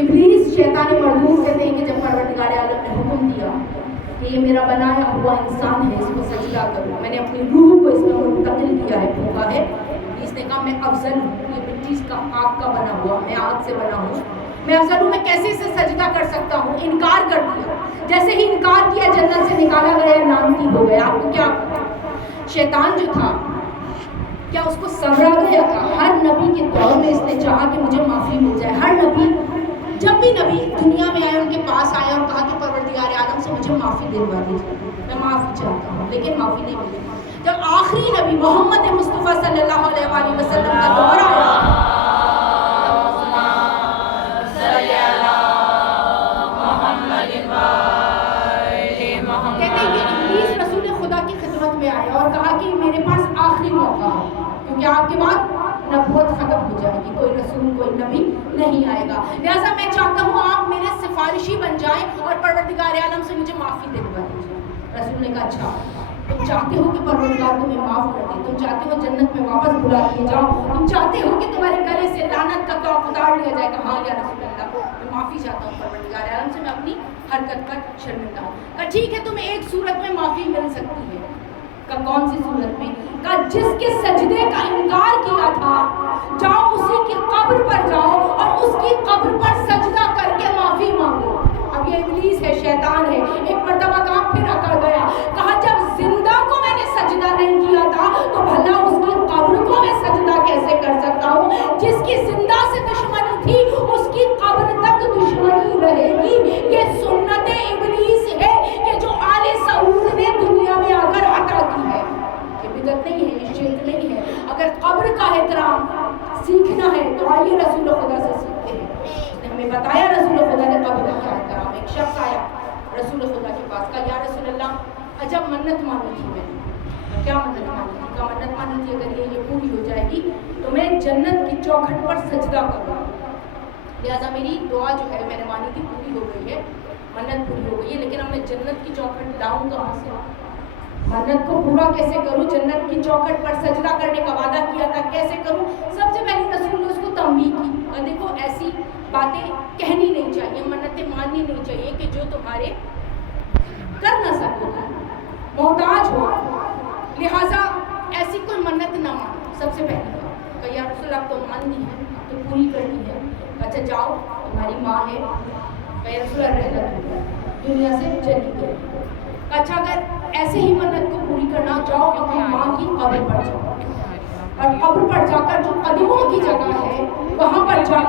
ابلیس شیطان مردود کہتے ہیں کہ جب پروردگار عالم نے حکم دیا کہ یہ میرا بنایا ہوا انسان ہے، اس کو سجدہ کرو، میں نے اپنی روح کو اس میں منتقل کیا ہے، پھونکا ہے، اس نے کہا میں افضل ہوں، یہ مٹی کا آگ کا بنا ہوا، میں آگ سے بنا ہوں، میں افضل ہوں، میں کیسے اسے سجدہ کر سکتا ہوں؟ انکار کر دیا۔ جیسے ہی انکار کیا جنت سے نکالا گیا، لعنتی ہو گیا۔ آپ کو کیا شیطان جو تھا کیا اس کو سمجھا گیا تھا؟ ہر نبی کے دور میں اس نے چاہا کہ مجھے معافی مل جائے۔ ہر نبی، جب بھی نبی دنیا میں آئے ان کے پاس آئے اور کہا کہ پروردگار عالم سے مجھے معافی دلوا دیجیے، میں معافی چاہتا ہوں، لیکن معافی نہیں ملی۔ جب آخری نبی محمد مصطفیٰ صلی اللہ علیہ وآلہ وسلم کا دور آیا، کہتے ہیں کہ ابلیس رسول خدا کی خدمت میں آیا اور کہا کہ میرے پاس آخری موقع ہے، کیونکہ آپ کے بعد نبوت ختم ہو جائے گی، کوئی رسول کوئی نبی نہیں آئے گا، لہٰذا میں چاہتا ہوں آپ میرے سفارشی بن جائیں اور پروردگار عالم سے مجھے معافی دلوا دیجیے۔ رسول نے کہا اچھا، تم چاہتے ہو کہ پروردگار تمہیں معاف کر دے، تم چاہتے ہو جنت میں واپس بلا لیے جاؤ، تم چاہتے ہو کہ تمہارے گلے سے لعنت کا طوق اتار لیا جائے گا؟ ہاں یا رسول اللہ، میں معافی چاہتا ہوں پروردگار عالم سے، میں اپنی حرکت پر شرمندہ ہوں۔ کہا ٹھیک ہے، تمہیں ایک صورت میں معافی مل سکتی ہے۔ کہا کون سی صورت میں؟ کہا جس کے سجدے کا انکار کیا تھا، جاؤ اسی کی قبر پر جاؤ اور اس کی قبر پر سجدہ کر کے معافی مانگو۔ اب یہ ابلیس ہے، شیطان ہے، ایک مرتبہ کہاں پھر اکڑ گیا، کہا جب زندہ کو میں نے سجدہ نہیں کیا تھا تو بھلا اس کی قبر کو میں سجدہ کیسے کر سکتا ہوں؟ جس کی زندہ سے دشمنی تھی اس کی قبر تک دشمنی رہے گی۔ یہ سنت ابلیس ہے کہ جو آل سعود نے دنیا میں آ کر عطا کی ہے۔ یہ بدعت نہیں ہے، یہ شرک نہیں ہے۔ اگر قبر کا احترام سیکھنا ہے تو آئیے رسول خدا سے سیکھتے ہیں۔ اس نے ہمیں بتایا رسول خدا نے قبر کا کیا احترام۔ ایک شخص آیا رسول خدا کے پاس، کہا یا رسول اللہ عجب منت مانی تھی میں نے۔ کیا منت مانی تھی؟ کہا منت مانی تھی اگر یہ پوری ہو جائے گی تو میں جنت کی چوکھٹ پر سجدہ کروں، لہٰذا میری دعا جو ہے میں نے مانی تھی پوری ہو گئی ہے، منت پوری ہو گئی ہے، لیکن اب میں جنت کی چوکھٹ لاؤں کہاں سے؟ منت کو پورا کیسے کروں؟ جنت کی چوکھٹ پر سجدہ کرنے کا وعدہ کیا تھا، کیسے کروں؟ سب سے پہلے رسول نے اس کو تنبیہ کی، اور دیکھو ایسی باتیں کہنی نہیں چاہیے، منتیں ماننی نہیں چاہیے کہ جو تمہارے کر نہ سکو، محتاج ہو، لہٰذا ایسی کوئی منت نہ مانو۔ سب سے پہلے کہ یا رسول اللہ تو ماننی ہے، تو پوری کرنی ہے۔ اچھا جاؤ، تمہاری ماں ہے، کہ رسول اللہ رحلت دنیا سے چلی گئی۔ اچھا اگر ایسے ہی منت کو پوری کرنا، جاؤ اپنی ماں کی قبر پر جاؤ، اور قبر پر جا کر جو قدموں کی جگہ ہے وہاں پر جا